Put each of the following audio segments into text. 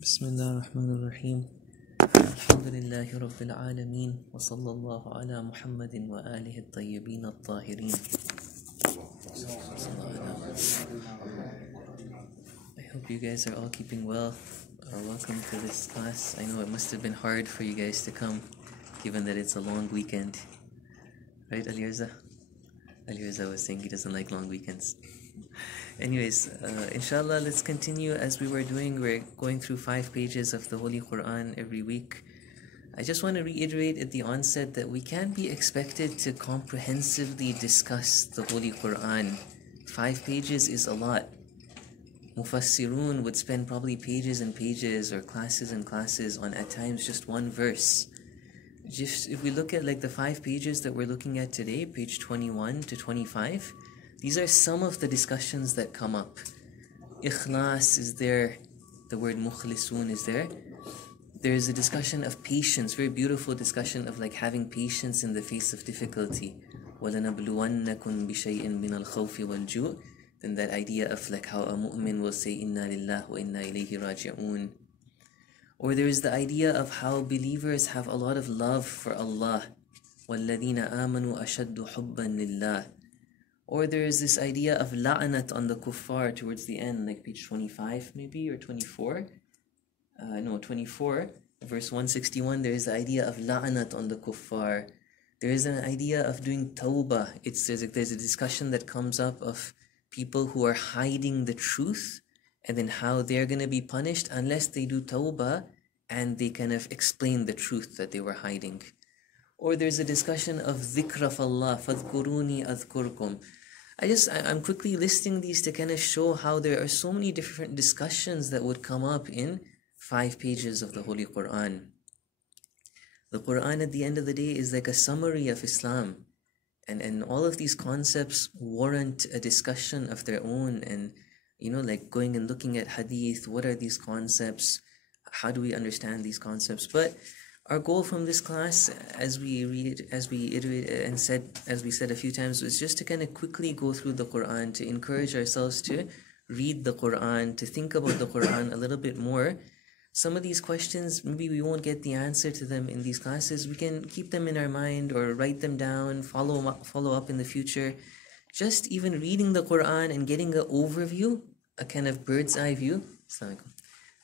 بسم الله الرحمن الرحيم الحمد لله رب العالمين وصلى الله على محمد وآله الطيبين الطاهرين. I hope you guys are all keeping well. Welcome to this class. I know it must have been hard for you guys to come given that it's a long weekend. Right, Alirza? Alirza was saying he doesn't like long weekends. Anyways, inshallah, let's continue as we were doing. We're going through 5 pages of the Holy Quran every week. I just want to reiterate at the onset that we can't be expected to comprehensively discuss the Holy Quran. 5 pages is a lot. Mufassirun would spend probably pages and pages or classes and classes on at times just one verse. Just if we look at like the 5 pages that we're looking at today, page 21 to 25, these are some of the discussions that come up. Ikhlas is there, the word mukhlisun is there. There is a discussion of patience, very beautiful discussion of like having patience in the face of difficulty. وَلَنَبْلُوَنَّكُمْ بِشَيْءٍ مِّنَ الْخَوْفِ وَالْجُوعِ. Then that idea of like how a mu'min will say inna lillah wa inna ilayhi raji'un. Or there is the idea of how believers have a lot of love for Allah. وَالَّذِينَ آمَنُوا أَشَدُّ حُبًّا لِلَّهِ. Or there is this idea of la'anat on the kuffar towards the end, like page 25 maybe, or 24. 24, verse 161, there is the idea of la'anat on the kuffar. There is an idea of doing tawbah. There's a discussion that comes up of people who are hiding the truth, and then how they're going to be punished unless they do tawbah and they kind of explain the truth that they were hiding. Or there's a discussion of dhikr of Allah, fadhkuruni adhkurkum. I'm quickly listing these to kind of show how there are so many different discussions that would come up in 5 pages of the Holy Quran. The Quran at the end of the day is like a summary of Islam. And all of these concepts warrant a discussion of their own, and like going and looking at hadith, what are these concepts? How do we understand these concepts? But our goal from this class, as we said a few times, was just to kind of quickly go through the Quran, to encourage ourselves to read the Quran, to think about the Quran a little bit more. Some of these questions, maybe we won't get the answer to them in these classes. We can keep them in our mind or write them down, follow up in the future. Just even reading the Quran and getting an overview, a kind of bird's eye view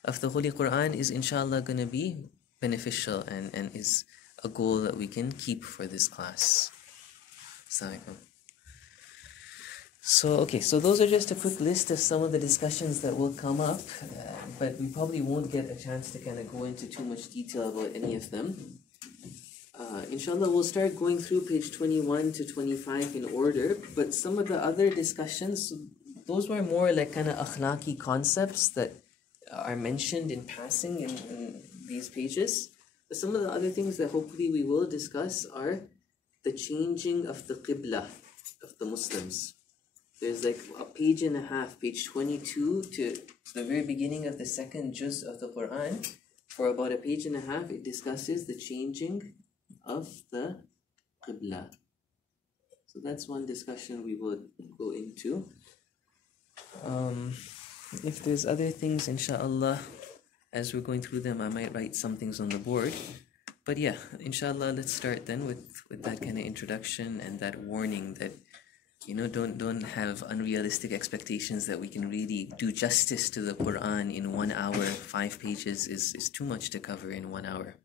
of the Holy Quran is inshallah going to be beneficial and is a goal that we can keep for this class. So those are just a quick list of some of the discussions that will come up, but we probably won't get a chance to kind of go into too much detail about any of them. Inshallah, we'll start going through page 21 to 25 in order, but some of the other discussions, those were more like kind of akhlaqi concepts that are mentioned in passing in these pages. But some of the other things that hopefully we will discuss are the changing of the qibla of the Muslims. There's like a page and a half, page 22 to the very beginning of the second juz of the Quran. For about a page and a half, it discusses the changing of the qibla. So that's one discussion we will go into. If there's other things, inshallah, as we're going through them, I might write some things on the board. But yeah, inshallah, let's start then with that kind of introduction and that warning that don't have unrealistic expectations that we can really do justice to the Quran in 1 hour. 5 pages is too much to cover in 1 hour.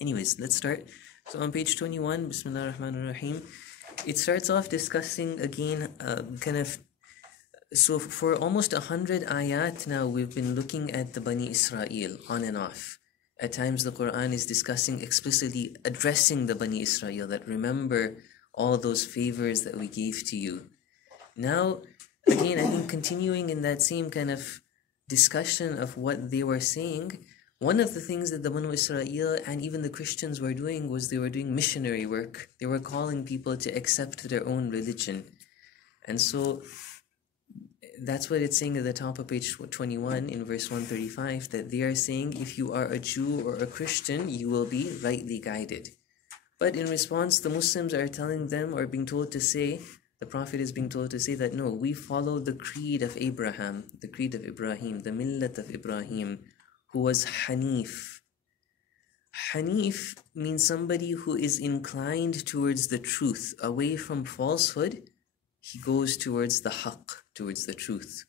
Anyways, let's start. So on page 21, Bismillah ar-Rahman ar-Rahim, it starts off discussing again so for almost 100 ayat now, we've been looking at the Bani Israel on and off. At times the Quran is discussing, explicitly addressing the Bani Israel, that remember all those favors that we gave to you. Now, again, I think continuing in that same kind of discussion of what they were saying, one of the things that the Banu Israel and even the Christians were doing was they were doing missionary work. They were calling people to accept their own religion. And so that's what it's saying at the top of page 21 in verse 135, that they are saying if you are a Jew or a Christian, you will be rightly guided. But in response, the Muslims are telling them, or being told to say, the Prophet is being told to say that no, we follow the creed of Abraham, the creed of Ibrahim, the millat of Ibrahim. who was Hanif. Hanif means somebody who is inclined towards the truth, away from falsehood. He goes towards the haqq, towards the truth.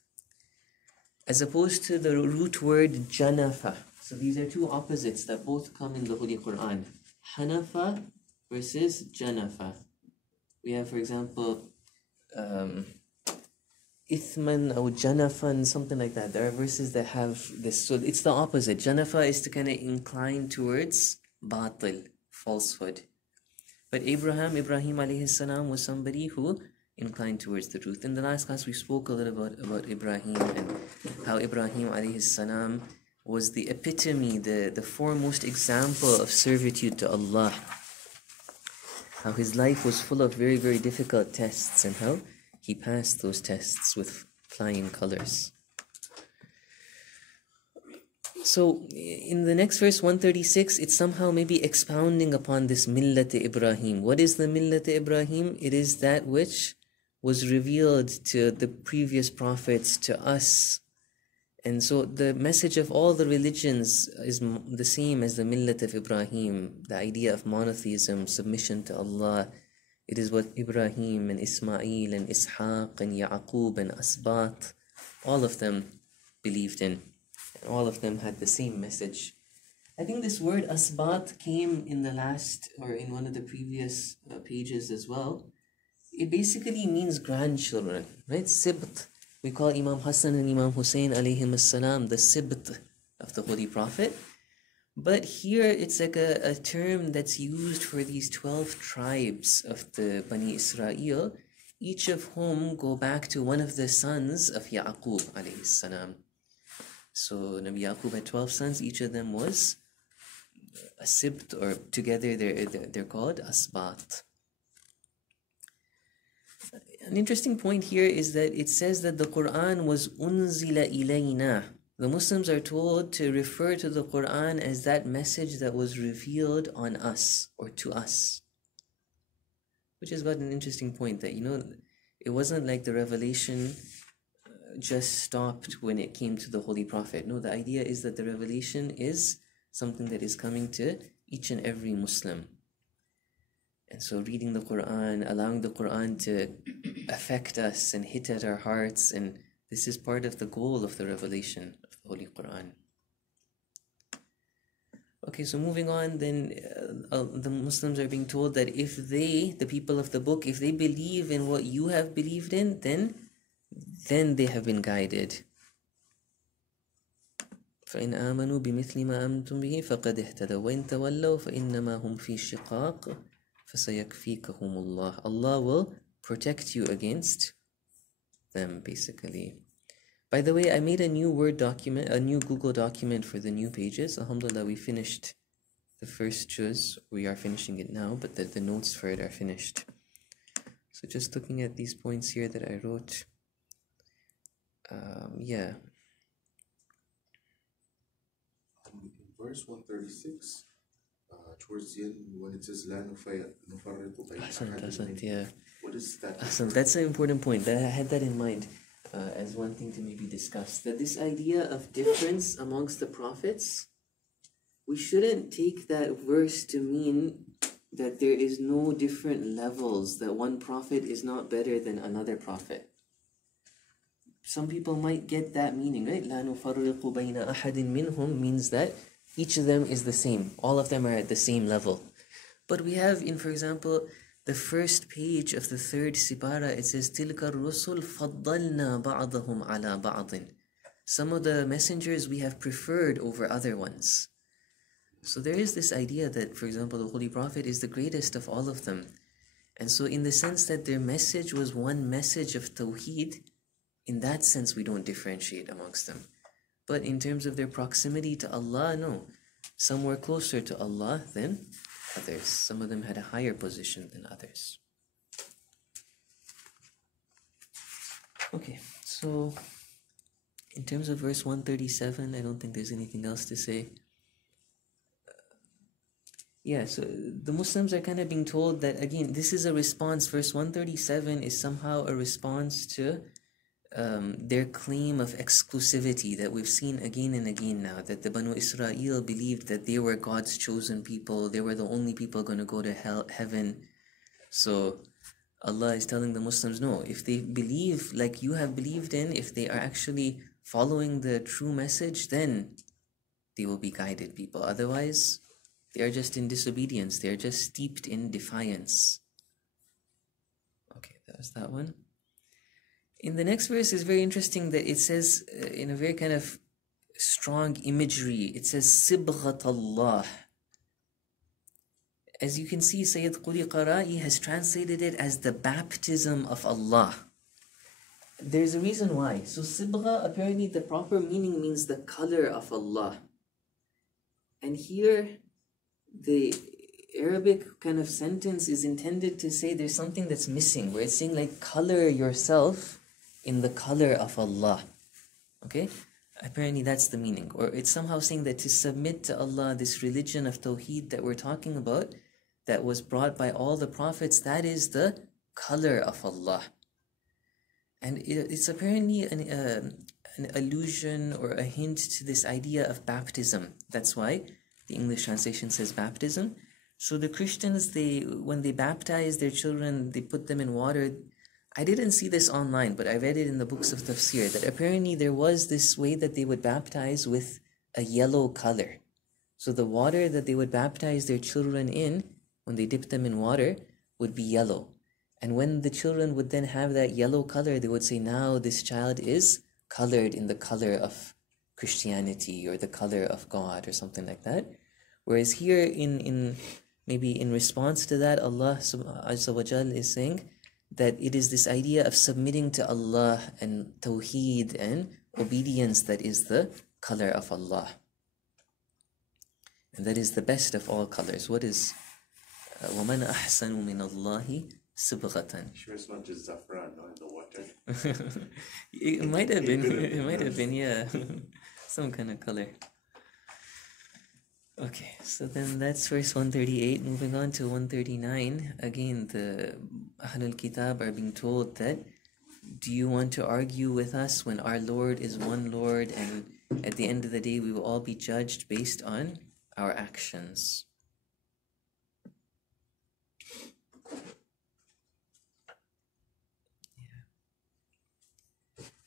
As opposed to the root word janafa. So these are two opposites that both come in the Holy Quran. Hanafa versus janafa. We have, for example, ithman or janafan, something like that. There are verses that have this. So it's the opposite. Janafa is to kind of incline towards batil, falsehood. But Ibrahim alayhi salam was somebody who inclined towards the truth. In the last class we spoke a little about Ibrahim and how Ibrahim alayhi salam was the epitome, the foremost example of servitude to Allah. How his life was full of very, very difficult tests and how he passed those tests with flying colors. So in the next verse 136, it's somehow maybe expounding upon this Millat Ibrahim. What is the Millat Ibrahim? It is that which was revealed to the previous prophets, to us. And so the message of all the religions is the same as the Millat of Ibrahim, the idea of monotheism, submission to Allah. It is what Ibrahim and Ismail and Ishaq and Yaqub and Asbat, all of them believed in. And all of them had the same message. I think this word Asbat came in the last, or in one of the previous pages as well. It basically means grandchildren, right? Sibt. We call Imam Hassan and Imam Hussein alayhim as-salam the Sibt of the Holy Prophet. But here it's like a term that's used for these 12 tribes of the Bani Israel, each of whom go back to one of the sons of Yaqub alayhi salam. So Nabi Yaqub had 12 sons, each of them was a Sibt, or together they're called Asbat. An interesting point here is that it says that the Quran was unzila ilayna. The Muslims are told to refer to the Quran as that message that was revealed on us or to us. Which has got an interesting point that, it wasn't like the revelation just stopped when it came to the Holy Prophet. No, the idea is that the revelation is something that is coming to each and every Muslim. And so reading the Quran, allowing the Quran to affect us and hit at our hearts, and this is part of the goal of the revelation of the Holy Quran. Okay, so moving on, then the Muslims are being told that if they, the people of the book, if they believe in what you have believed in, then they have been guided. فإن آمنوا بمثل ما آمنتم به فقد اهتدوا وإن تولوا فإنما هم في شقاق فسيكفيكهم الله. Allah will protect you against them, basically. By the way, I made a new Word document, a new Google document for the new pages. Alhamdulillah, we finished the first juz. We are finishing it now, but the notes for it are finished. So just looking at these points here that I wrote. Yeah. Verse 136, towards the end, when it says لا نفرق بين أحد Yeah. What is that? That's an important point. That I had that in mind as one thing to maybe discuss. That this idea of difference amongst the prophets, we shouldn't take that verse to mean that there is no different levels, that one prophet is not better than another prophet. Some people might get that meaning, right? لا نفرق بين أحد منهم means that each of them is the same. All of them are at the same level. But we have in, for example, the first page of the third Sibara, it says تِلْكَ الرُّسُلْ فَضَّلْنَا بَعْضَهُمْ عَلَى بَعْضٍ. Some of the messengers we have preferred over other ones. So there is this idea that, for example, the Holy Prophet is the greatest of all of them. And so in the sense that their message was one message of Tawheed, in that sense we don't differentiate amongst them. But in terms of their proximity to Allah, no. Some were closer to Allah than others. Some of them had a higher position than others. Okay, so in terms of verse 137, I don't think there's anything else to say. Yeah, so the Muslims are kind of being told that, again, this is a response. Verse 137 is somehow a response to their claim of exclusivity that we've seen again and again now, that the Banu Israel believed that they were God's chosen people, they were the only people going to go to heaven. So Allah is telling the Muslims, no, if they believe like you have believed in, if they are actually following the true message, then they will be guided people. Otherwise, they are just in disobedience, they are just steeped in defiance. Okay, that was that one. In the next verse is very interesting that it says in a very kind of strong imagery, it says Sibghat Allah. As you can see, Sayyid Quli Qara'i has translated it as the baptism of Allah. There's a reason why. So Sibgha, apparently the proper meaning means the color of Allah. And here the Arabic kind of sentence is intended to say there's something that's missing, where it's saying like color yourself in the color of Allah. Okay? Apparently that's the meaning. Or it's somehow saying that to submit to Allah, this religion of Tawheed that we're talking about, that was brought by all the prophets, that is the color of Allah. And it's apparently an allusion or a hint to this idea of baptism. That's why the English translation says baptism. So the Christians, when they baptize their children, they put them in water. I didn't see this online, but I read it in the books of tafsir, that apparently there was this way that they would baptize with a yellow color. So the water that they would baptize their children in, when they dipped them in water, would be yellow. And when the children would then have that yellow color, they would say, now this child is colored in the color of Christianity or the color of God or something like that. Whereas here, maybe in response to that, Allah Azza wa Jal is saying that it is this idea of submitting to Allah and Tawheed and obedience that is the color of Allah. And that is the best of all colors. What is وَمَنْ أَحْسَنُ مِنَ اللَّهِ صِبْغَةً? Sure, it's not just saffron, no, in the water. It might have been. It might have been, yeah. Some kind of color. Okay, so then that's verse 138. Moving on to 139. Again, the Ahlul Kitab are being told that, do you want to argue with us when our Lord is one Lord, and at the end of the day we will all be judged based on our actions?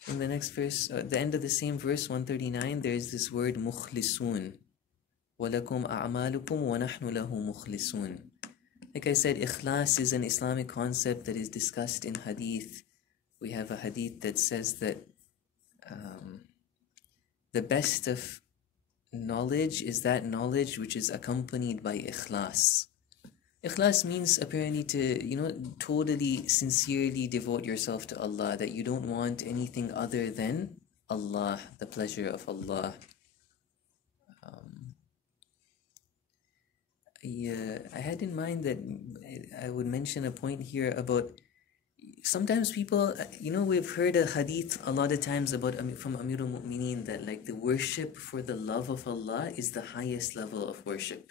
In the next verse, the end of the same verse, 139, there is this word mukhlisun. وَلَكُمْ أَعْمَالُكُمْ وَنَحْنُ لَهُ مُخْلِصُونَ. Like I said, ikhlas is an Islamic concept that is discussed in hadith. We have a hadith that says that the best of knowledge is that knowledge which is accompanied by ikhlas. Ikhlas means apparently to, totally, sincerely devote yourself to Allah, that you don't want anything other than Allah, the pleasure of Allah. I had in mind that I would mention a point here about sometimes people, we've heard a hadith a lot of times about from Amirul Mu'mineen that like the worship for the love of Allah is the highest level of worship.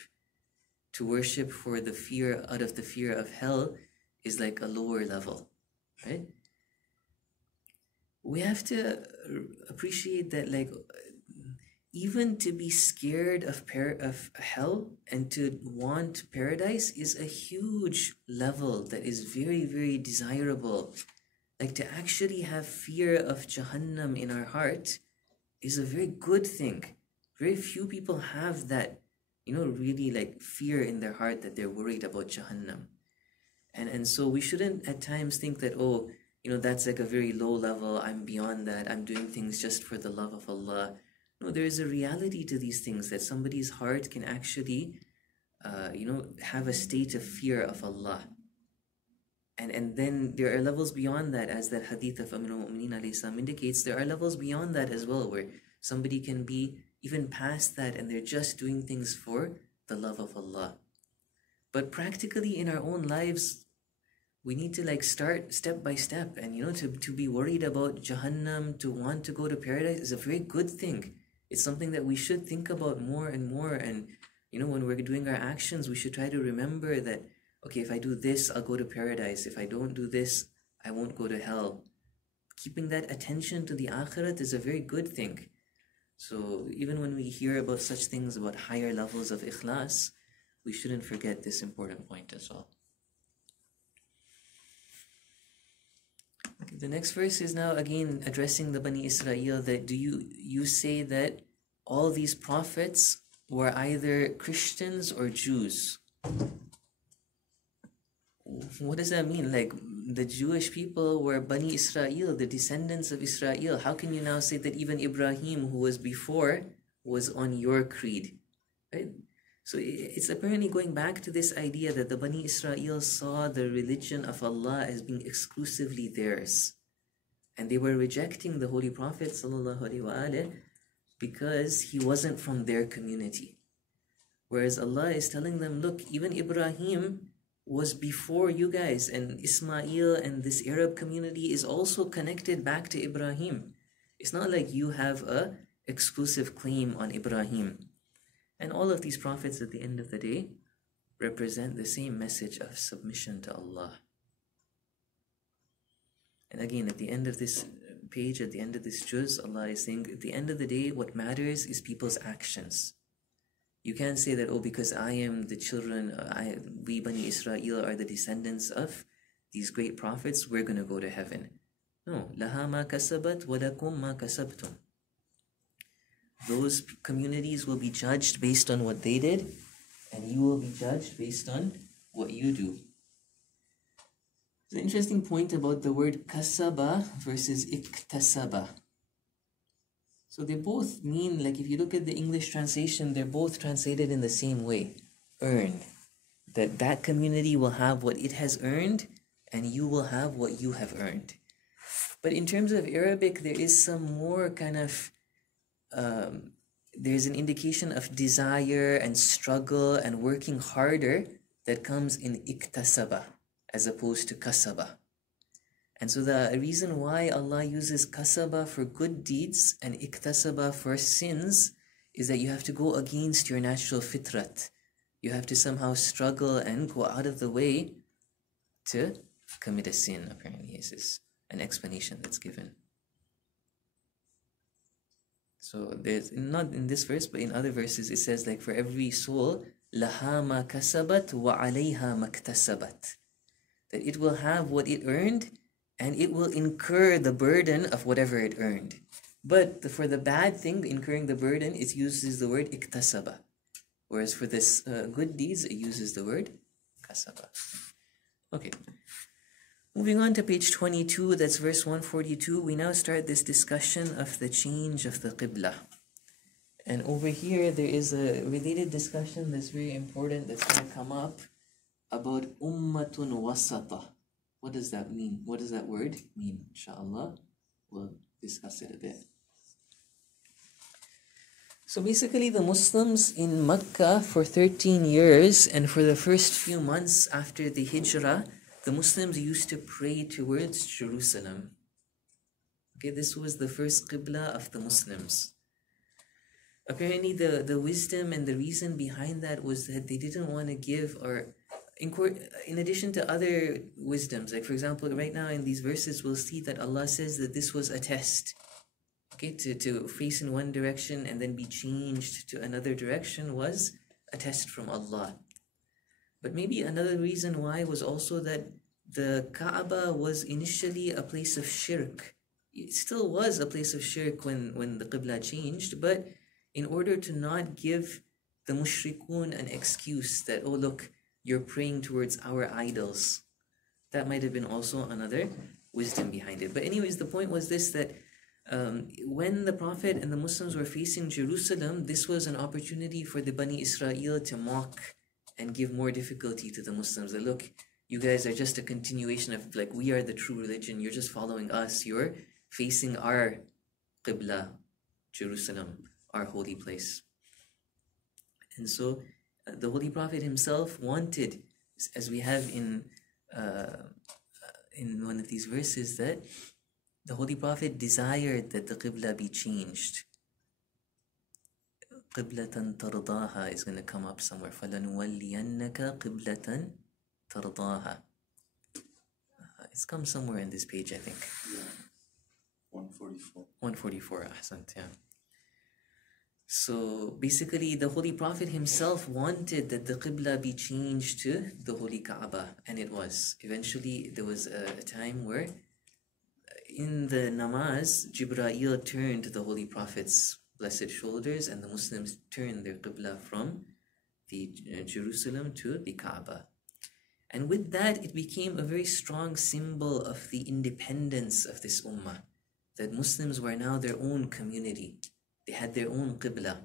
To worship for the fear, out of the fear of hell, is like a lower level, right? We have to appreciate that, like, even to be scared of hell and to want paradise is a huge level that is very, very desirable. Like, to actually have fear of Jahannam in our heart is a very good thing. Very few people have that, really like fear in their heart that they're worried about Jahannam. And so we shouldn't at times think that, that's like a very low level, I'm beyond that, I'm doing things just for the love of Allah. No, there is a reality to these things, that somebody's heart can actually, have a state of fear of Allah. And then there are levels beyond that, as that hadith of Amirul Mu'mineen alayhi salam indicates, there are levels beyond that as well, where somebody can be even past that and they're just doing things for the love of Allah. But practically in our own lives, we need to like start step by step, and to be worried about Jahannam, to want to go to paradise is a very good thing. It's something that we should think about more and more, and when we're doing our actions, we should try to remember that, okay, if I do this, I'll go to paradise. If I don't do this, I won't go to hell. keeping that attention to the akhirat is a very good thing. So even when we hear about such things, about higher levels of ikhlas, we shouldn't forget this important point as well. Okay, the next verse is now again addressing the Bani Israel, that do you say that all these prophets were either Christians or Jews? What does that mean? Like, the Jewish people were Bani Israel, the descendants of Israel. How can you now say that even Ibrahim, who was before, was on your creed? Right? So it's apparently going back to this idea that the Bani Israel saw the religion of Allah as being exclusively theirs. And they were rejecting the Holy Prophet ﷺ because he wasn't from their community. Whereas Allah is telling them, look, even Ibrahim was before you guys, and Ismail and this Arab community is also connected back to Ibrahim. It's not like you have a exclusive claim on Ibrahim. And all of these prophets at the end of the day represent the same message of submission to Allah. And again, at the end of this page, at the end of this juz, Allah is saying, at the end of the day, what matters is people's actions. You can't say that, oh, because I am the children, we Bani Israel are the descendants of these great prophets, we're going to go to heaven. No. لَهَا مَا كَسَبَتْ وَلَكُمْ مَا كَسَبْتُمْ. Those communities will be judged based on what they did, and you will be judged based on what you do. There's an interesting point about the word kasaba versus iktasaba. So they both mean, like if you look at the English translation, they're both translated in the same way. Earn. That community will have what it has earned, and you will have what you have earned. But in terms of Arabic, there is some more kind of, there's an indication of desire and struggle and working harder that comes in iktasaba as opposed to kasaba. And so the reason why Allah uses kasaba for good deeds and iktasaba for sins is that you have to go against your natural fitrat. You have to somehow struggle and go out of the way to commit a sin, apparently. This is an explanation that's given. So there's, not in this verse, but in other verses, it says like for every soul, لَهَا مَا كَسَبَتْ وَعَلَيْهَا مَا اكْتَسَبَتْ. That it will have what it earned, and it will incur the burden of whatever it earned. But for the bad thing, incurring the burden, it uses the word iktasaba. Whereas for this good deeds, it uses the word kasaba. Okay. Moving on to page 22, that's verse 142, we now start this discussion of the change of the qibla. And over here, there is a related discussion that's very important that's going to come up about ummatun wasata. What does that mean? What does that word mean? Inshallah, we'll discuss it a bit. So basically, the Muslims in Mecca for 13 years and for the first few months after the Hijrah, the Muslims used to pray towards Jerusalem. Okay, this was the first qibla of the Muslims. Apparently, the wisdom and the reason behind that was that they didn't want to give, or in addition to other wisdoms, like for example, right now in these verses, we'll see that Allah says that this was a test. Okay, to face in one direction and then be changed to another direction was a test from Allah. But maybe another reason why was also that the Kaaba was initially a place of shirk. It still was a place of shirk when the Qibla changed, but in order to not give the mushrikun an excuse that, oh look, you're praying towards our idols. That might have been also another wisdom behind it. But anyways, the point was this, that when the Prophet and the Muslims were facing Jerusalem, this was an opportunity for the Bani Israel to mock and give more difficulty to the Muslims. That look, you guys are just a continuation of, like, we are the true religion. You're just following us. You're facing our Qibla, Jerusalem, our holy place. And so the Holy Prophet himself wanted, as we have in one of these verses, that the Holy Prophet desired that the Qibla be changed. قِبْلَةً تَرْضَاهَا is going to come up somewhere. فَلَنُوَلِّيَنَّكَ قِبْلَةً تَرْضَاهَا. It's come somewhere in this page, I think. 144. 144, ahsant, yeah. So basically, the Holy Prophet himself wanted that the Qibla be changed to the Holy Kaaba, and it was. Eventually, there was a time where in the namaz, Jibreel turned the Holy Prophet's blessed shoulders, and the Muslims turned their Qibla from the Jerusalem to the Kaaba. And with that, it became a very strong symbol of the independence of this ummah, that Muslims were now their own community. They had their own Qibla.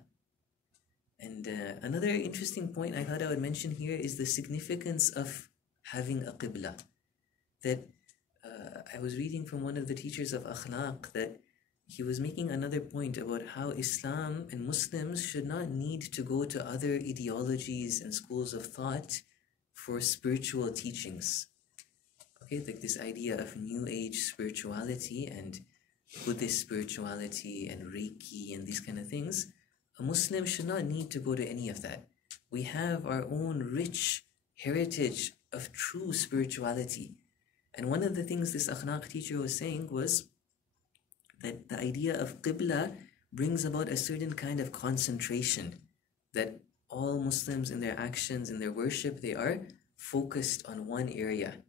And another interesting point I thought I would mention here is the significance of having a Qibla. That I was reading from one of the teachers of Akhlaq that he was making another point about how Islam and Muslims should not need to go to other ideologies and schools of thought for spiritual teachings. Okay, like this idea of New Age spirituality and Buddhist spirituality and Reiki and these kind of things. A Muslim should not need to go to any of that. We have our own rich heritage of true spirituality. And one of the things this Akhlaq teacher was saying was that the idea of Qibla brings about a certain kind of concentration, that all Muslims in their actions, in their worship, they are focused on one area.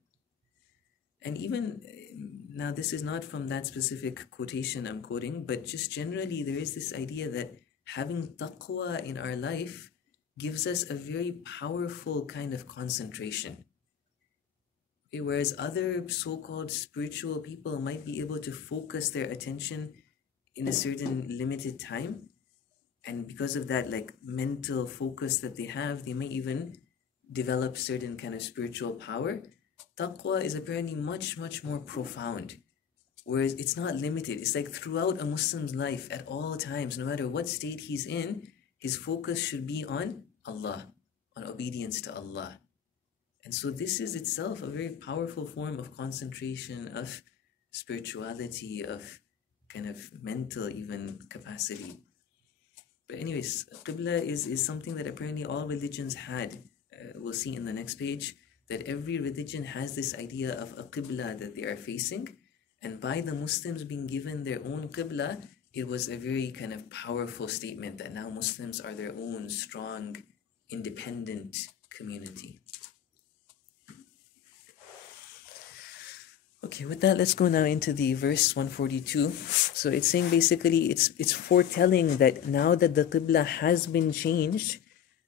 And even now, this is not from that specific quotation I'm quoting, but just generally, there is this idea that having taqwa in our life gives us a very powerful kind of concentration. Whereas other so-called spiritual people might be able to focus their attention in a certain limited time, and because of that like mental focus that they have, they may even develop certain kind of spiritual power. Taqwa is apparently much more profound, whereas it's not limited. It's like throughout a Muslim's life at all times, no matter what state he's in, his focus should be on Allah, on obedience to Allah. And so this is itself a very powerful form of concentration, of spirituality, of kind of mental even capacity. But anyways, Qibla is something that apparently all religions had. We'll see in the next page that every religion has this idea of a Qibla that they are facing. And by the Muslims being given their own Qibla, it was a very kind of powerful statement that now Muslims are their own strong, independent community. Okay, with that, let's go now into the verse 142. So it's saying basically, it's foretelling that now that the Qibla has been changed,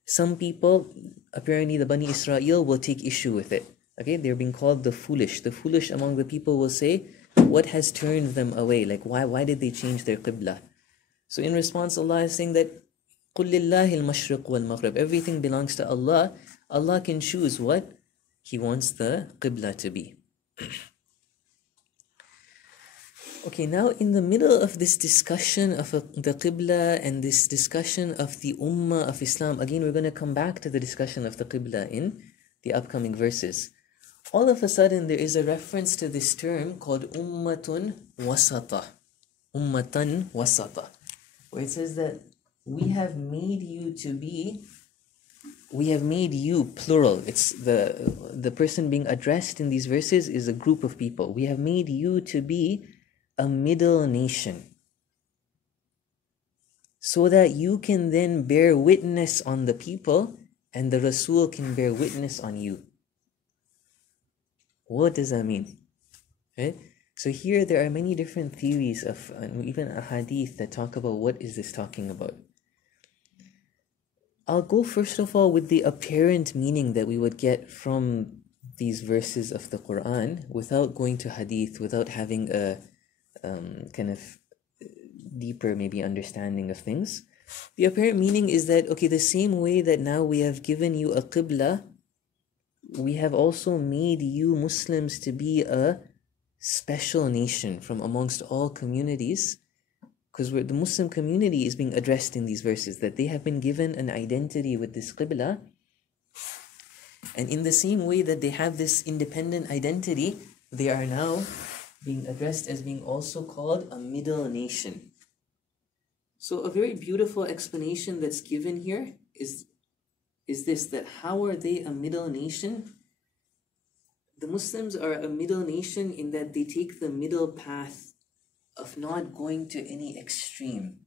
some people, apparently the Bani Israel, will take issue with it. Okay, they're being called the foolish. The foolish among the people will say, what has turned them away? Like, why did they change their Qibla? So in response, Allah is saying that, قُلْ لِلَّهِ الْمَشْرِقُ وَالْمَغْرِبُ. Everything belongs to Allah. Allah can choose what He wants the Qibla to be. Okay, now in the middle of this discussion of the Qibla and this discussion of the Ummah of Islam, again we're going to come back to the discussion of the Qibla in the upcoming verses. All of a sudden there is a reference to this term called Ummatun Wasata. Ummatan Wasata. Where it says that we have made you plural. It's the person being addressed in these verses is a group of people. We have made you to be a middle nation, so that you can then bear witness on the people and the Rasul can bear witness on you. What does that mean? Okay? So here there are many different theories of even a hadith that talk about what is this talking about. I'll go first of all with the apparent meaning that we would get from these verses of the Quran without going to hadith, without having a kind of deeper maybe understanding of things. The apparent meaning is that, okay, the same way that now we have given you a Qibla, we have also made you Muslims to be a special nation from amongst all communities, because the Muslim community is being addressed in these verses, that they have been given an identity with this Qibla, and in the same way that they have this independent identity, they are now being addressed as being also called a middle nation. So a very beautiful explanation that's given here is this, that how are they a middle nation? The Muslims are a middle nation in that they take the middle path of not going to any extreme.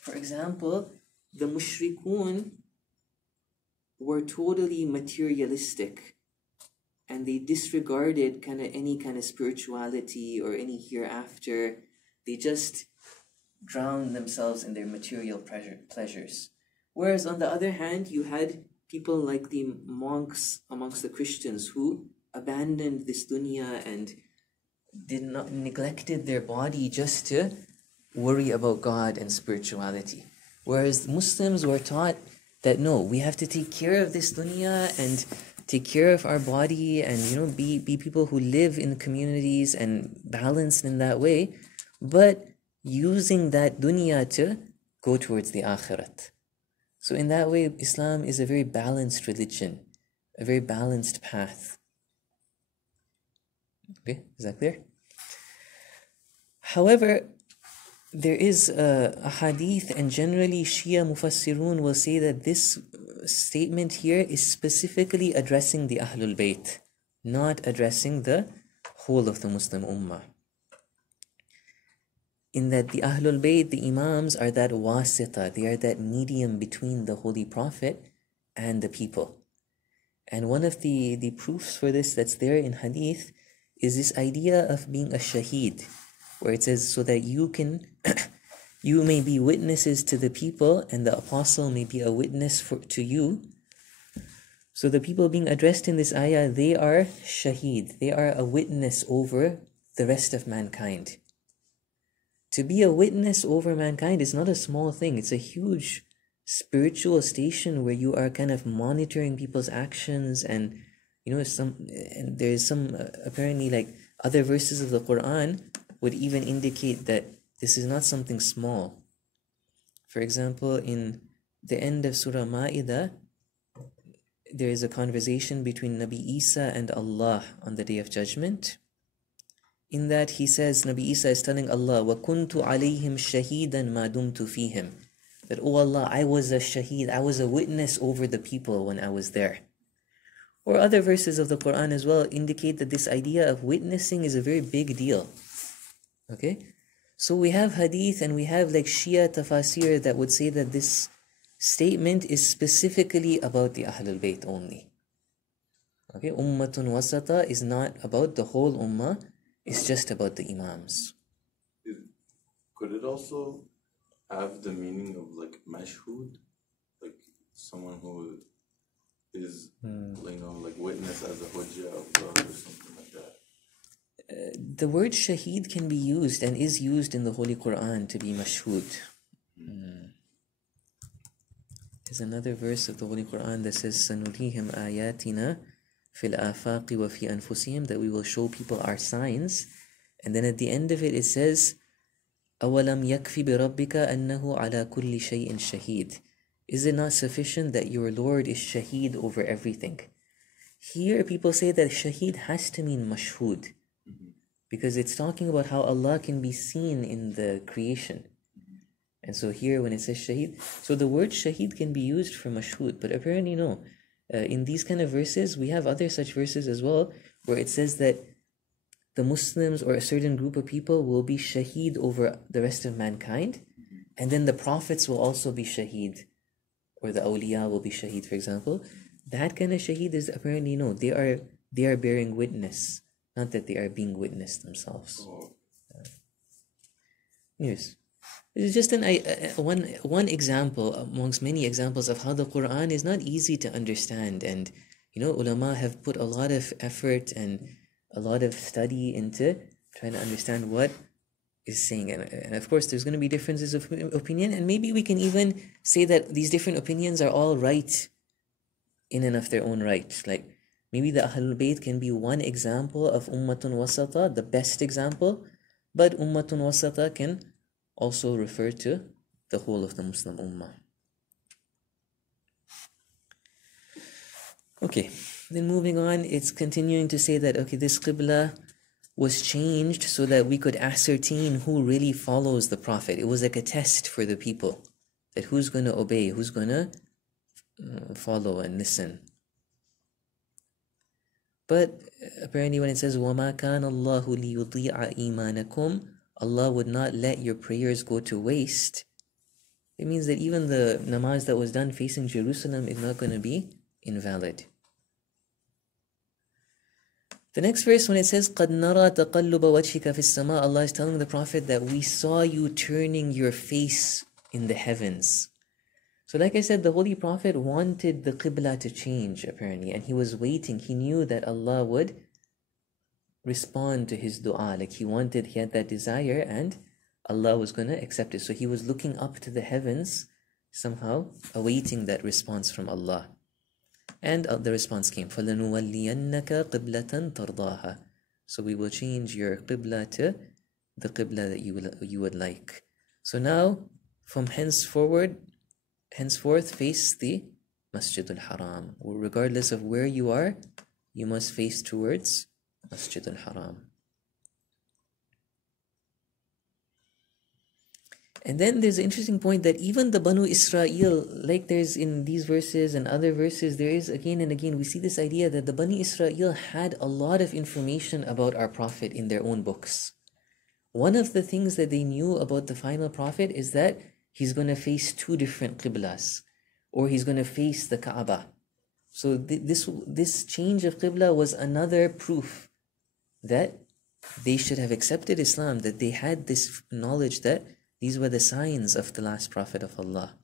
For example, the mushrikun were totally materialistic, and they disregarded any kind of spirituality or any hereafter. They just drowned themselves in their material pleasures. Whereas on the other hand, you had people like the monks amongst the Christians who abandoned this dunya and did not neglected their body just to worry about God and spirituality. Whereas Muslims were taught that no, we have to take care of this dunya and take care of our body and be people who live in communities and balanced in that way, but using that dunya to go towards the akhirat. So in that way, Islam is a very balanced religion, a very balanced path. Okay, is that clear? However, there is a hadith, and generally Shia Mufassirun will say that this statement here is specifically addressing the Ahlul Bayt, not addressing the whole of the Muslim Ummah. In that the Ahlul Bayt, the Imams, are that wasita, they are that medium between the Holy Prophet and the people. And one of the proofs for this that's there in hadith is this idea of being a shaheed, where it says so that you may be witnesses to the people and the apostle may be a witness to you. So the people being addressed in this ayah, they are shaheed, they are a witness over the rest of mankind. To be a witness over mankind is not a small thing. It's a huge spiritual station where you are kind of monitoring people's actions, and there's some apparently like other verses of the Quran would even indicate that this is not something small. For example, in the end of Surah Ma'idah, there is a conversation between Nabi Isa and Allah on the Day of Judgment. In that he says, Nabi Isa is telling Allah, وَكُنْتُ عَلَيْهِمْ شَهِيدًا مَا دُمْتُ فِيهِمْ, that, oh Allah, I was a shaheed, I was a witness over the people when I was there. Or other verses of the Quran as well indicate that this idea of witnessing is a very big deal. Okay? So we have hadith and we have like Shia tafasir that would say that this statement is specifically about the Ahlul Bayt only. Okay? Ummatun wasata is not about the whole ummah, it's just about the Imams. Could it also have the meaning of like mashhud, like someone who is like witness as a hujjah of God or something like that? The word shaheed can be used and is used in the Holy Quran to be mashhud. There's another verse of the Holy Quran that says sanurihim ayatina fil afaqi wa fi anfusihim, that we will show people our signs. And then at the end of it, it says أَوَلَمْ يَكْفِ بِرَبِّكَ أَنَّهُ عَلَى كُلِّ شَيْءٍ شَهِيدٍ. Is it not sufficient that your Lord is shaheed over everything? Here people say that shaheed has to mean mashhud, because it's talking about how Allah can be seen in the creation. And so here when it says shaheed, so the word shaheed can be used for mashhud, but apparently no. In these kind of verses, we have other such verses as well, where it says that the Muslims or a certain group of people will be shaheed over the rest of mankind, and then the prophets will also be shaheed, or the awliya will be shaheed, for example. That kind of shaheed is apparently no, they are bearing witness, not that they are being witnessed themselves. Yes. This is just one example amongst many examples of how the Quran is not easy to understand, and ulama have put a lot of effort and a lot of study into trying to understand what is saying. And of course, there's going to be differences of opinion, and maybe we can even say that these different opinions are all right in and of their own right. Like maybe the Ahlul Bayt can be one example of Ummatun Wasata, the best example, but Ummatun Wasata can also refer to the whole of the Muslim Ummah. Okay, then moving on, it's continuing to say that, okay, this Qibla was changed so that we could ascertain who really follows the Prophet. It was like a test for the people, that who's going to obey, who's going to follow and listen. But apparently when it says وَمَا كَانَ اللَّهُ لِيُضِيعَ إِيمَانَكُمْ, Allah would not let your prayers go to waste, it means that even the namaz that was done facing Jerusalem is not going to be invalid. The next verse, when it says, قَدْ نَرَى تَقَلُّبَ وَجْهِكَ فِي السَّمَاءِ, Allah is telling the Prophet that we saw you turning your face in the heavens. So like I said, the Holy Prophet wanted the Qibla to change, apparently, and he was waiting. He knew that Allah would respond to his dua. Like he had that desire, and Allah was going to accept it. So he was looking up to the heavens, somehow awaiting that response from Allah. And the response came, فَلَنُوَلِّيَنَّكَ قِبْلَةً تَرْضَاهَا. So we will change your qibla to the qibla that you would like. So now, from henceforth, face the Masjid al-Haram. Regardless of where you are, you must face towards Masjid al-Haram. And then there's an interesting point that even the Banu Israel, like there's in these verses and other verses, there is again and again, we see this idea that the Banu Israel had a lot of information about our Prophet in their own books. One of the things that they knew about the final Prophet is that he's going to face two different qiblas, or he's going to face the Kaaba. So this change of qibla was another proof that they should have accepted Islam, that they had this knowledge that these were the signs of the last Prophet of Allah.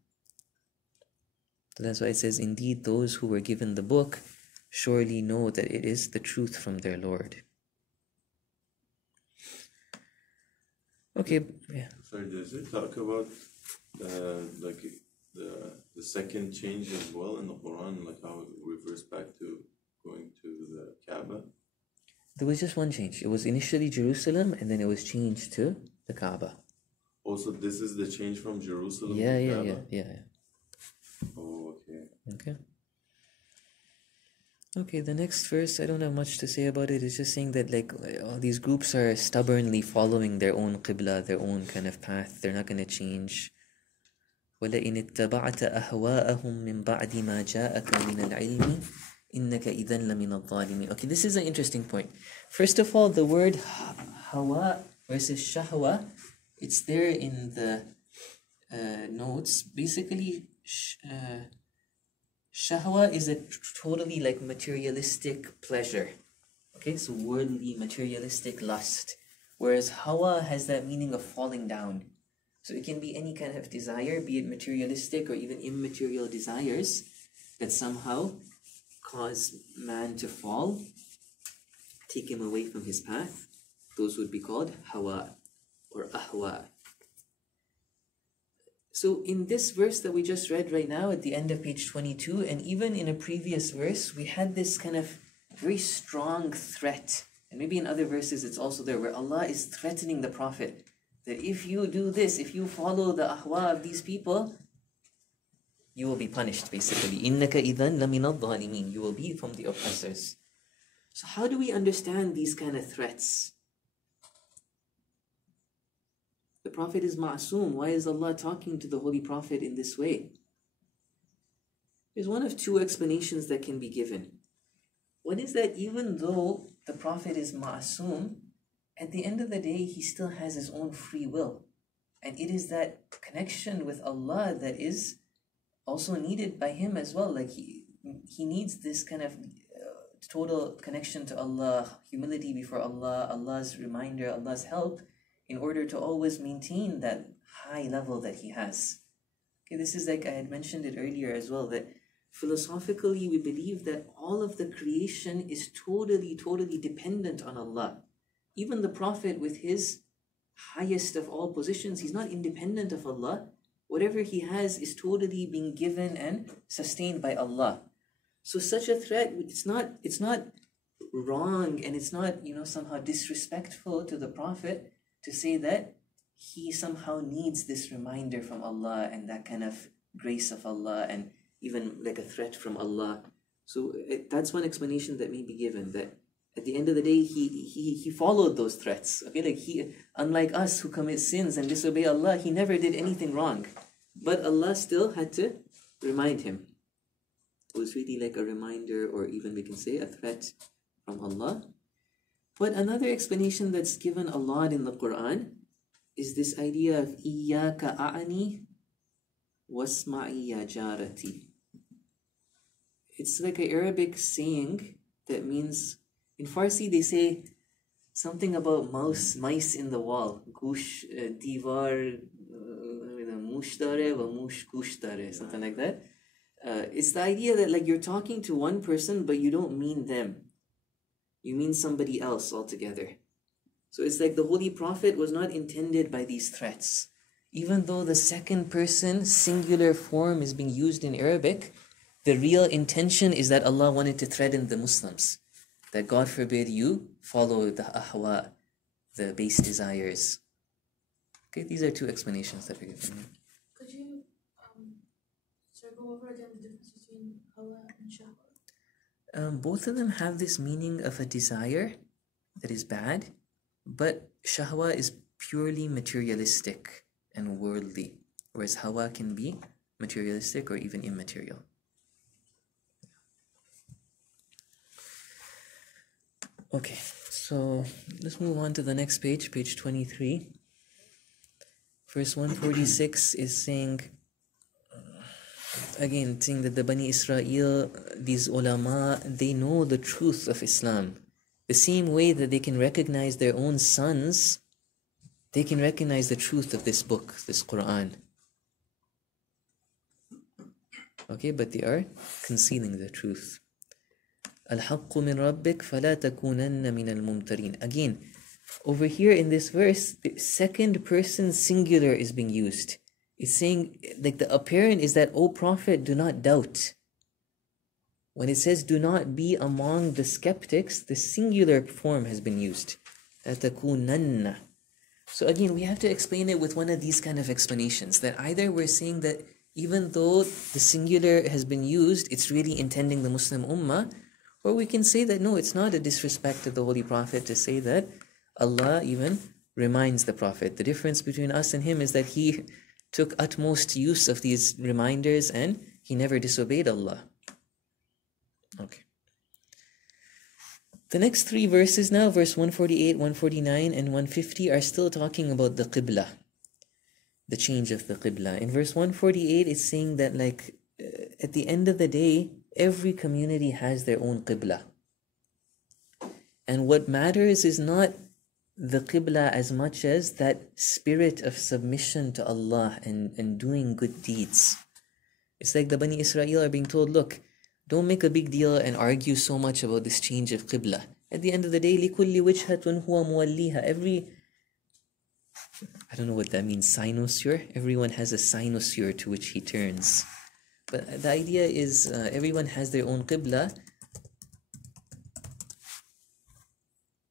So that's why it says, indeed, those who were given the book surely know that it is the truth from their Lord. Okay, yeah. Sorry, does it talk about like the second change as well in the Quran, like how it reverts back to going to the Kaaba? There was just one change. It was initially Jerusalem, and then it was changed to the Kaaba. Also, this is the change from Jerusalem to Kaaba? Yeah. Oh, okay. Okay, the next verse, I don't have much to say about it. It's just saying that like all these groups are stubbornly following their own qibla, their own kind of path. They're not going to change. وَلَئِنِ اتَّبَعْتَ أَهْوَاءَهُمْ مِنْ بَعْدِ مَا جَاءَكَ مِنَ الْعِلْمِ إِنَّكَ إِذًا لَمِنَ الظَّالِمِينَ. Okay, this is an interesting point. First of all, the word hawa versus shahwa, it's there in the notes. Basically, shahwa is a totally like materialistic pleasure. Okay, so worldly, materialistic lust. Whereas hawa has that meaning of falling down. So it can be any kind of desire, be it materialistic or even immaterial desires that somehow cause man to fall, take him away from his path. Those would be called hawa or ahwa. So in this verse that we just read right now at the end of page 22, and even in a previous verse, we had this kind of very strong threat. And maybe in other verses it's also there, where Allah is threatening the Prophet that if you do this, if you follow the ahwa of these people, you will be punished, basically. إِنَّكَ إِذًا لَمِنَ الظَّالِمِينَ. You will be from the oppressors. So how do we understand these kind of threats? The Prophet is ma'soom. Why is Allah talking to the Holy Prophet in this way? There's one of two explanations that can be given. One is that even though the Prophet is ma'soom, at the end of the day, he still has his own free will. And it is that connection with Allah that is also needed by him as well. Like he needs this kind of total connection to Allah, humility before Allah, Allah's reminder, Allah's help, in order to always maintain that high level that he has. Okay, this is like I had mentioned it earlier as well, that philosophically we believe that all of the creation is totally dependent on Allah. Even the Prophet with his highest of all positions, he's not independent of Allah. Whatever he has is totally being given and sustained by Allah. So such a threat, it's not wrong, and it's not, somehow disrespectful to the Prophet to say that he somehow needs this reminder from Allah and that kind of grace of Allah and even like a threat from Allah. So that's one explanation that may be given, that at the end of the day, he followed those threats. Okay, like he, unlike us who commit sins and disobey Allah, he never did anything wrong. But Allah still had to remind him. It was really like a reminder, or even we can say a threat from Allah. But another explanation that's given a lot in the Quran is this idea of إِيَّاكَ أَعْنِي وَاسْمَعِي يَا جَارَتِي. It's like an Arabic saying that means, in Farsi they say something about mice in the wall. Gush, divar, mush dare, wa mush kush dare, something like that. It's the idea that like you're talking to one person, but you don't mean them. You mean somebody else altogether. So it's like the Holy Prophet was not intended by these threats. Even though the second person singular form is being used in Arabic, the real intention is that Allah wanted to threaten the Muslims. That God forbid you follow the ahwa, the base desires. Okay, these are two explanations that we're giving. Could you go over again the difference between hawa and shahwa? Both of them have this meaning of a desire that is bad, but shahwa is purely materialistic and worldly, whereas hawa can be materialistic or even immaterial. Okay, so let's move on to the next page, page 23. Verse 146 is saying, again, saying that the Bani Israel, these ulama, they know the truth of Islam. The same way that they can recognize their own sons, they can recognize the truth of this book, this Quran. Okay, but they are concealing the truth. الحق من ربك فلا تكونن من الممترين. Again, over here in this verse, the second person singular is being used. It's saying, like the apparent is that, O Prophet, do not doubt. When it says do not be among the skeptics, the singular form has been used. لا تكونن. So again, we have to explain it with one of these kind of explanations, that either we're saying that even though the singular has been used, it's really intending the Muslim Ummah, or we can say that no, it's not a disrespect to the Holy Prophet to say that Allah even reminds the Prophet. The difference between us and him is that he took utmost use of these reminders and he never disobeyed Allah. Okay. The next three verses now, verse 148, 149, and 150, are still talking about the Qibla, the change of the Qibla. In verse 148, it's saying that like at the end of the day, every community has their own Qibla. And what matters is not the Qibla as much as that spirit of submission to Allah and doing good deeds. It's like the Bani Israel are being told, look, don't make a big deal and argue so much about this change of Qibla. At the end of the day, لِكُلِّ وِجْهَةٌ هُوَ مُوَلِّيهَا. I don't know what that means, cynosure. Everyone has a cynosure to which he turns. But the idea is everyone has their own Qibla,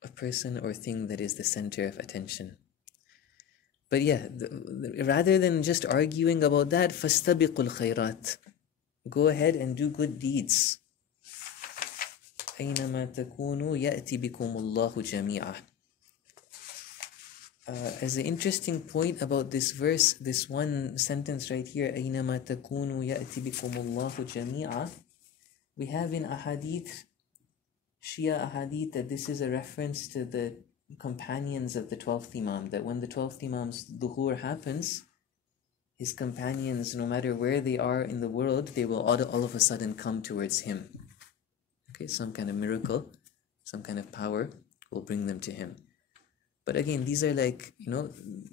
a person or thing that is the center of attention. But yeah, rather than just arguing about that, فَاسْتَبِقُوا الْخَيْرَاتِ. Go ahead and do good deeds. أَيْنَمَا تَكُونُوا يَأْتِ بِكُمُ اللَّهُ جَمِيعًا. As an interesting point about this verse, this one sentence right here, أَيْنَمَا تَكُونُوا يَأْتِ بِكُمُ اللَّهُ جَمِيعًا, we have in ahadith, Shia ahadith, that this is a reference to the companions of the 12th Imam, that when the 12th Imam's dhuhur happens, his companions, no matter where they are in the world, they will all of a sudden come towards him. Okay, some kind of miracle, some kind of power will bring them to him. But again, these are like,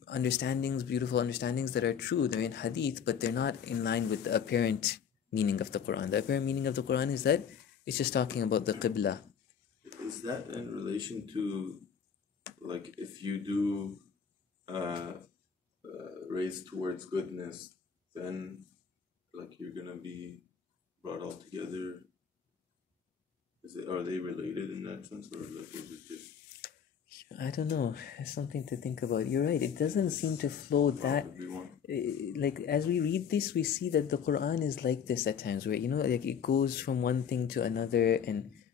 understandings, beautiful understandings that are true. They're in hadith, but they're not in line with the apparent meaning of the Quran. The apparent meaning of the Quran is that it's just talking about the Qibla. Is that in relation to, like, if you do raise towards goodness, then, like, you're gonna be brought all together? Are they related in that sense, or like is it just? I don't know. It's something to think about. You're right. It doesn't seem to flow that. Like as we read this, we see that the Quran is like this at times, where like it goes from one thing to another,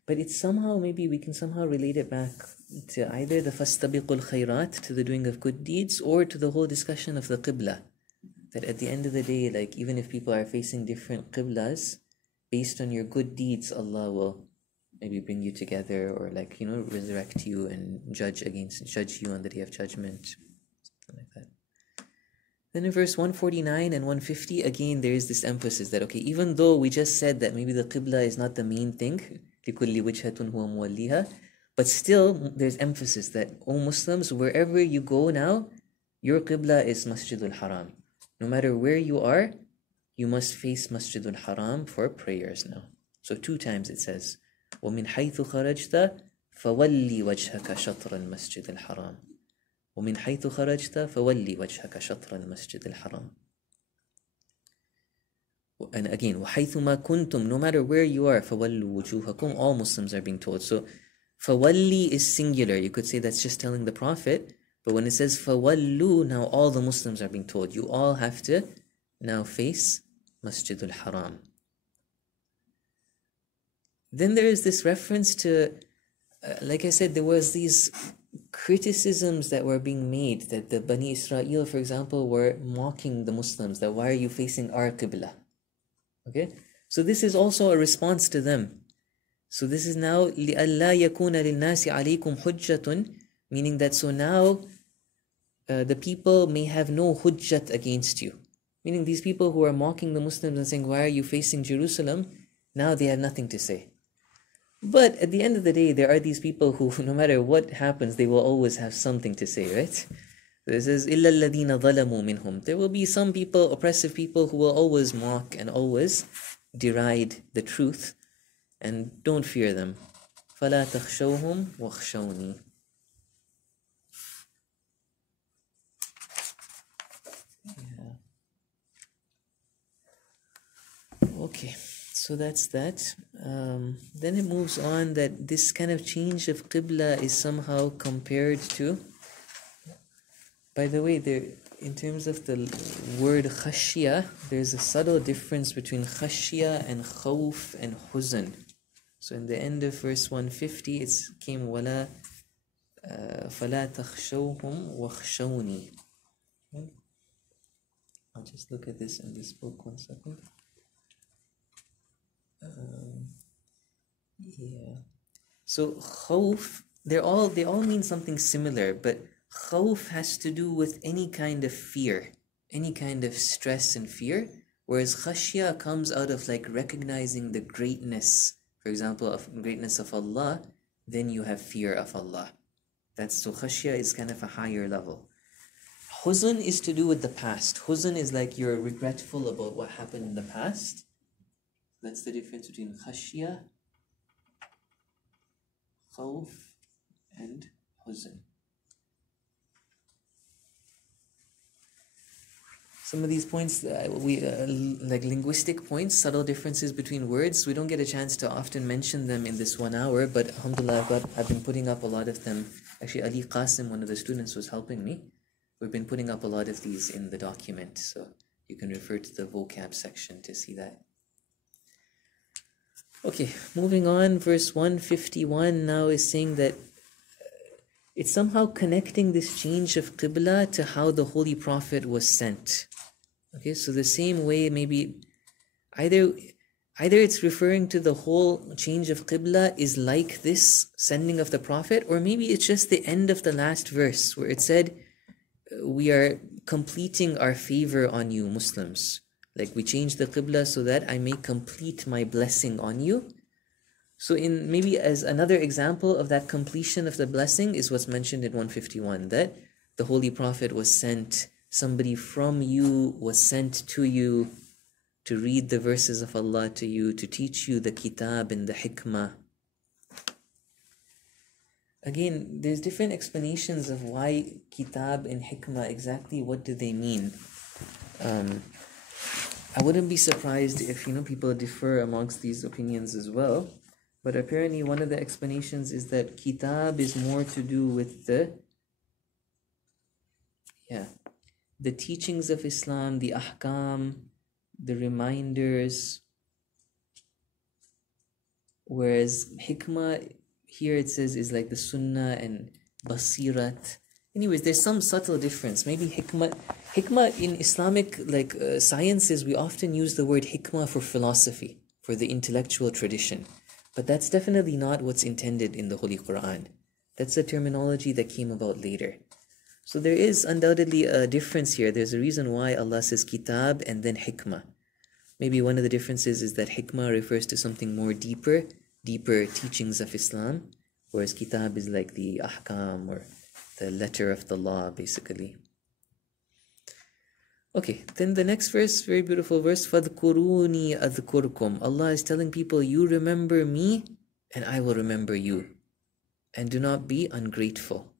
but it's somehow maybe we can somehow relate it back to either the fastabiqul khairat, to the doing of good deeds, or to the whole discussion of the qibla. That at the end of the day, like even if people are facing different qiblas, based on your good deeds, Allah will maybe bring you together, or like resurrect you and judge you on the day of judgment, something like that. Then in verse 149 and 150, again, there is this emphasis that, okay, even though we just said that maybe the Qibla is not the main thing, لِكُلِّ وِجْهَةٌ هُوَ مُوَلِّيهَا, but still, there's emphasis that, O Muslims, wherever you go now, your Qibla is Masjidul Haram. No matter where you are, you must face Masjidul Haram for prayers now. So 2 times it says, وَمِنْ حَيْثُ خَرَجْتَ فَوَلِّ وَجْهَكَ شَطْرَ الْمَسْجِدِ الْحَرَامِ ومن حيث خرجت فولي وجهك شطر المسجد الحرام. And again, وحيثما كنتم, no matter where you are, فولوا وجوهكم, all Muslims are being told. So فولي is singular. You could say that's just telling the Prophet, but when it says فولوا, now all the Muslims are being told. You all have to now face Masjid al-Haram. Then there is this reference to, like I said, there was these criticisms that were being made that the Bani Israel, for example, were mocking the Muslims, that why are you facing our Qibla? Okay, so this is also a response to them. So this is now لِأَلَّا يَكُونَ لِلنَّاسِ عَلَيْكُمْ حُجَّةٌ, meaning that so now the people may have no hujjat against you. Meaning these people who are mocking the Muslims and saying, why are you facing Jerusalem? Now they have nothing to say. But at the end of the day, there are these people who, no matter what happens, they will always have something to say, right? This is إِلَّا الَّذِينَ ظَلَمُوا مِنْهُمْ. There will be some people, oppressive people, who will always mock and always deride the truth. And don't fear them. فَلَا تَخْشَوْهُمْ وَخْشَوْنِي. Okay. So that's that. Then it moves on that this kind of change of Qibla is somehow compared to, by the way, there, in terms of the word khashya, there's a subtle difference between khashya and khawf and huzn. So in the end of verse 150, it came wala فَلَا تَخْشَوْهُمْ وَخْشَوْنِي. I'll just look at this in this book 1 second. Yeah. So khawf, they all mean something similar, but khawf has to do with any kind of fear, any kind of stress and fear, whereas khashya comes out of like recognizing the greatness, for example, of greatness of Allah, then you have fear of Allah. That's so khashya is kind of a higher level. Huzn is to do with the past. Huzn is like you're regretful about what happened in the past. That's the difference between khashya, khawf, and huzn. Some of these points, like linguistic points, subtle differences between words, we don't get a chance to often mention them in this 1 hour, but alhamdulillah, I've been putting up a lot of them. Actually, Ali Qasim, one of the students, was helping me. We've been putting up a lot of these in the document, so you can refer to the vocab section to see that. Okay, moving on, verse 151 now is saying that it's somehow connecting this change of Qibla to how the Holy Prophet was sent. Okay, so the same way, maybe either it's referring to the whole change of Qibla is like this sending of the Prophet, or maybe it's just the end of the last verse where it said, we are completing our favor on you, Muslims. Like we changed the Qibla so that I may complete my blessing on you. So in maybe as another example of that completion of the blessing is what's mentioned in 151, that the Holy Prophet was sent, somebody from you was sent to you to read the verses of Allah to you, to teach you the kitab and the hikmah. Again, there's different explanations of why kitab and hikmah, exactly what do they mean. I wouldn't be surprised if people differ amongst these opinions as well. But apparently one of the explanations is that kitab is more to do with the teachings of Islam, the ahkam, the reminders. Whereas hikmah, here it says, is like the sunnah and basirat. Anyways, there's some subtle difference. Maybe hikmah in Islamic sciences, we often use the word hikmah for philosophy, for the intellectual tradition. But that's definitely not what's intended in the Holy Quran. That's a terminology that came about later. So there is undoubtedly a difference here. There's a reason why Allah says kitab and then hikmah. Maybe one of the differences is that hikmah refers to something more deeper teachings of Islam, whereas kitab is like the ahkam or the letter of the law, basically. Okay, then the next verse, very beautiful verse, فَذْكُرُونِي أَذْكُرْكُمْ. Allah is telling people, you remember me and I will remember you. And do not be ungrateful.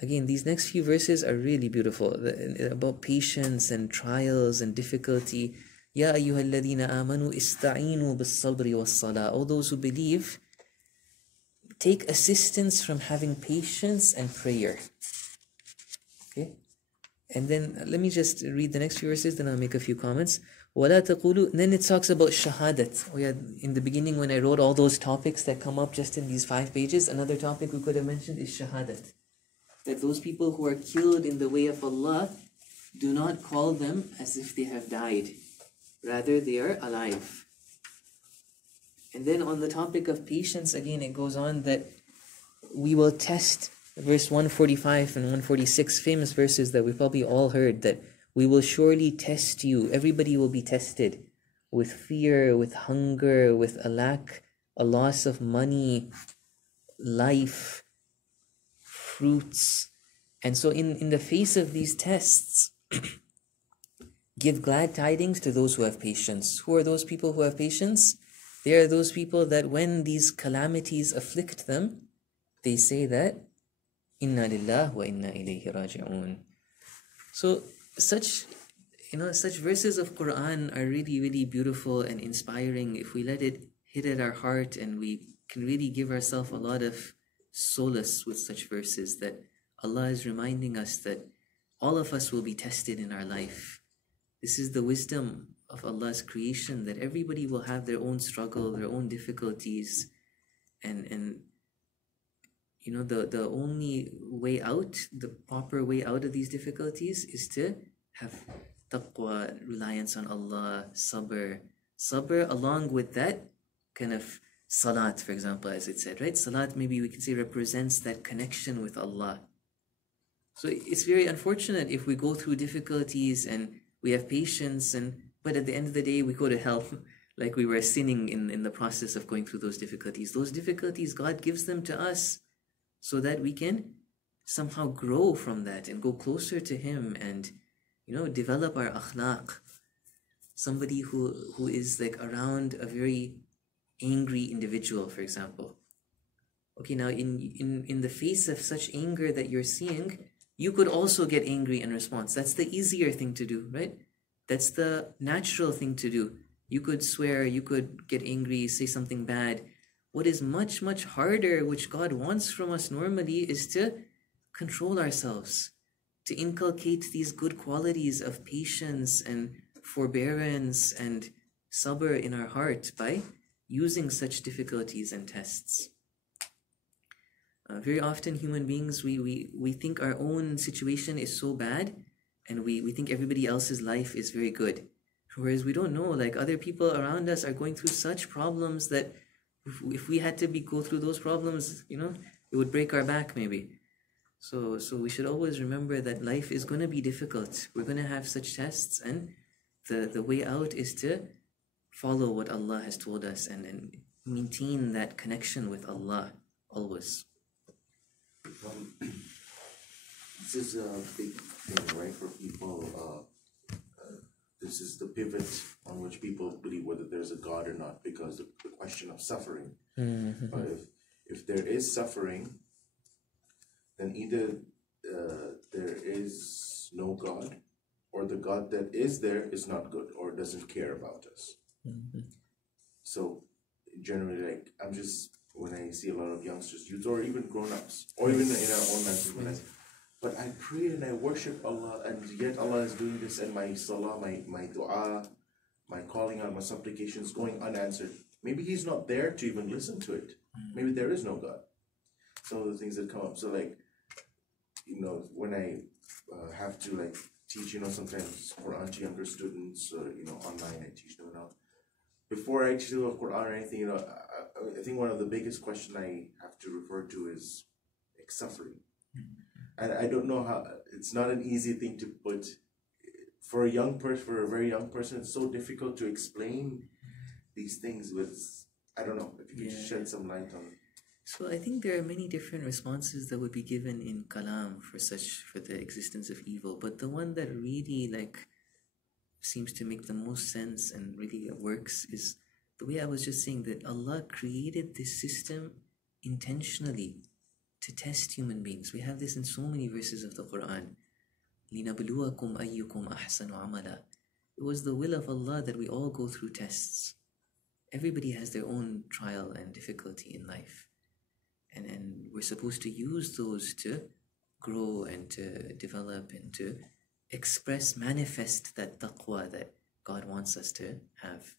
Again, these next few verses are really beautiful, about patience and trials and difficulty. Ya ayyuhalladhina amanu ista'inu bis-sabri was-salah. All those who believe, take assistance from having patience and prayer. Okay? And then let me just read the next few verses, then I'll make a few comments. وَلَا تَقُولُوا. Then it talks about shahadat. In the beginning, when I wrote all those topics that come up just in these 5 pages, another topic we could have mentioned is shahadat. That those people who are killed in the way of Allah, do not call them as if they have died. Rather, they are alive. And then on the topic of patience, again, it goes on that we will test, verse 145 and 146, famous verses that we've probably all heard, that we will surely test you. Everybody will be tested with fear, with hunger, with a loss of money, life, fruits. And so in the face of these tests, give glad tidings to those who have patience. Who are those people who have patience? They are those people that when these calamities afflict them, they say that, Inna lillah wa inna ilayhi raji'un. So such verses of Quran are really, really beautiful and inspiring if we let it hit at our heart, and we can really give ourselves a lot of solace with such verses, that Allah is reminding us that all of us will be tested in our life. This is the wisdom of Allah's creation, that everybody will have their own struggle, their own difficulties, and the only way out, the proper way out of these difficulties is to have taqwa, reliance on Allah, sabr. Sabr, along with that kind of salat, for example, as it said, right? Salat, maybe we can say, represents that connection with Allah. So it's very unfortunate if we go through difficulties and we have patience, but at the end of the day we go to hell, like we were sinning in the process of going through those difficulties. Those difficulties, God gives them to us so that we can somehow grow from that and go closer to Him and, develop our akhlaq. Somebody who is like around a very angry individual, for example. Okay, now in the face of such anger that you're seeing, you could also get angry in response. That's the easier thing to do, right? That's the natural thing to do. You could swear, you could get angry, say something bad. What is much, much harder, which God wants from us normally, is to control ourselves, to inculcate these good qualities of patience and forbearance and sabr in our heart by using such difficulties and tests. Very often human beings, we think our own situation is so bad, and we think everybody else's life is very good. Whereas we don't know, like other people around us are going through such problems that if we had to go through those problems, it would break our back maybe. So we should always remember that life is going to be difficult. We're going to have such tests, and the way out is to follow what Allah has told us and maintain that connection with Allah always. This is a big thing, right, for people. This is the pivot on which people believe whether there's a God or not, because the question of suffering. Mm-hmm. But if there is suffering, then either there is no God, or the God that is there is not good or doesn't care about us. Mm-hmm. So generally, when I see a lot of youngsters, youth, or even grown-ups, or even in our own lives, but I pray and I worship Allah, and yet Allah is doing this, and my salah, my dua, my calling out, my supplications going unanswered. Maybe He's not there to even listen to it. Maybe there is no God. Some of the things that come up. So when I have to teach, sometimes Quran to younger students, online I teach them now. Before I teach them of Quran or anything, I think one of the biggest questions I have to refer to is suffering. And I don't know how, it's not an easy thing to put. For a young person, for a very young person, it's so difficult to explain these things with, I don't know, if you could shed some light on it. So I think there are many different responses that would be given in kalam for the existence of evil, but the one that really seems to make the most sense and really works is the way I was just saying, that Allah created this system intentionally to test human beings. We have this in so many verses of the Quran. لِنَبْلُوَكُمْ أَيُّكُمْ أَحْسَنُ عَمَلًا. It was the will of Allah that we all go through tests. Everybody has their own trial and difficulty in life. And we're supposed to use those to grow and to develop and to express, manifest that taqwa that God wants us to have.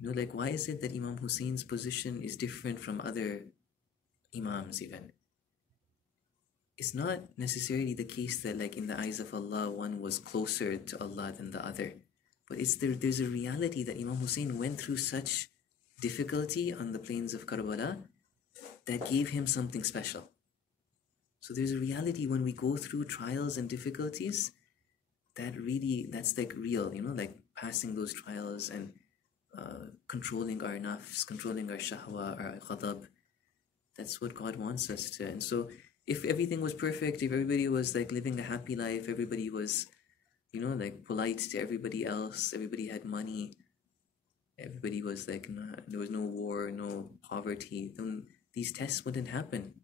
You know, like, why is it that Imam Hussein's position is different from other Imams even? It's not necessarily the case that, like, in the eyes of Allah, one was closer to Allah than the other. But there's a reality that Imam Hussein went through such difficulty on the plains of Karbala that gave him something special. So there's a reality when we go through trials and difficulties, that's like real, you know, like passing those trials and controlling our nafs, controlling our shahwa, our ghadab. That's what God wants us to. And so if everything was perfect, if everybody was like living a happy life, everybody was, you know, like polite to everybody else, everybody had money, everybody was like, there was no war, no poverty, then these tests wouldn't happen.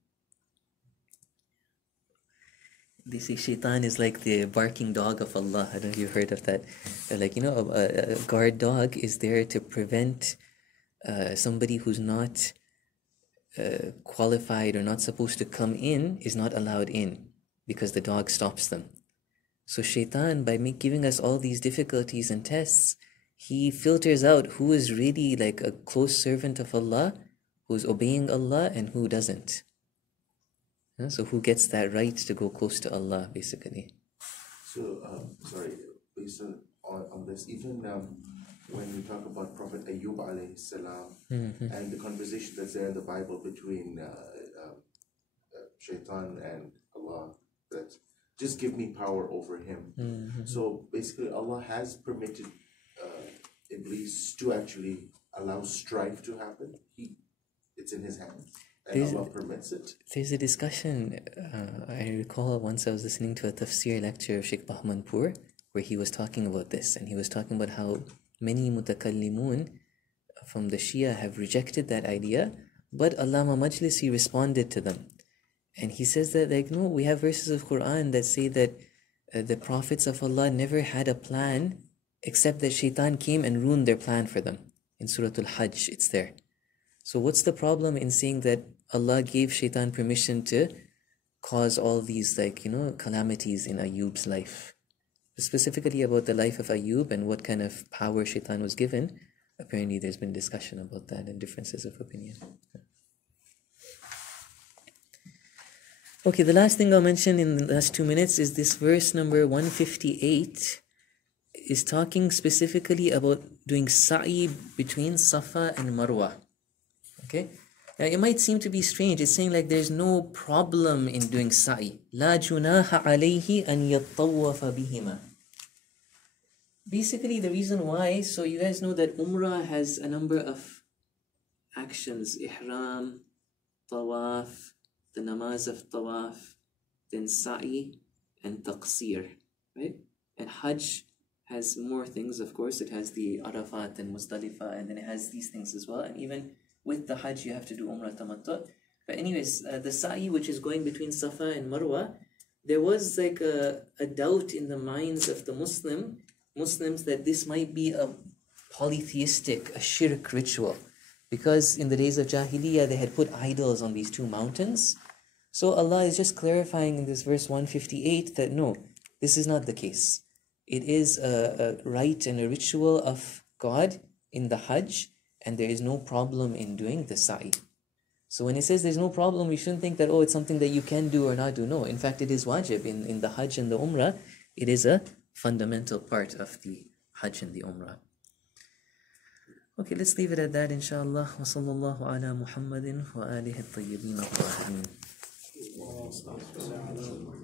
They say shaitan is like the barking dog of Allah. I don't know if you've heard of that. They're like, you know, a guard dog is there to prevent somebody who's not qualified or not supposed to come in is not allowed in because the dog stops them. So shaitan, by giving us all these difficulties and tests, he filters out who is really like a close servant of Allah, who's obeying Allah, and who doesn't. So who gets that right to go close to Allah, basically. So, based on this, even when we talk about Prophet Ayyub alayhi salam and the conversation that's there in the Bible between shaitan and Allah, that just give me power over him. So basically Allah has permitted Iblis to actually allow strife to happen. It's in his hands. And Allah permits it. There's a discussion, I recall once I was listening to a tafsir lecture of Sheikh Bahmanpur, where he was talking about this, and he was talking about how many mutakallimun from the Shia have rejected that idea, but Allama Majlisi responded to them. And he says that, like, no, we have verses of Quran that say that the prophets of Allah never had a plan except that shaitan came and ruined their plan for them. In Surah Al-Hajj, it's there. So what's the problem in saying that Allah gave shaitan permission to cause all these, like, you know, calamities in Ayyub's life? Specifically about the life of Ayyub and what kind of power shaitan was given, apparently there's been discussion about that and differences of opinion. Okay, the last thing I'll mention in the last 2 minutes is this verse number 158 is talking specifically about doing sa'i between Safa and Marwa. Okay? Now it might seem to be strange. It's saying like there's no problem in doing sa'i. La junaha alayhi an yattawafa bihima. Basically the reason why, so you guys know that Umrah has a number of actions. Ihram, Tawaf, the namaz of Tawaf, then sa'i and taqsir, right? And Hajj has more things, of course. It has the Arafat and Muzdalifah, and then it has these things as well. And even with the Hajj, you have to do Umrah Tamattu. But anyways, the sa'i, which is going between Safa and Marwa, there was like a doubt in the minds of the Muslims that this might be a polytheistic, a shirk ritual. Because in the days of Jahiliyyah, they had put idols on these two mountains. So Allah is just clarifying in this verse 158 that no, this is not the case. It is a rite and a ritual of God in the Hajj, and there is no problem in doing the sa'i. So when it says there's no problem, we shouldn't think that, oh, it's something that you can do or not do. No, in fact, it is wajib. In the Hajj and the Umrah, it is a fundamental part of the Hajj and the Umrah. Okay, let's leave it at that, inshallah. Wa sallallahu ala Muhammadin wa alihi at-tayyibin at-tahirin. واستغفر الله.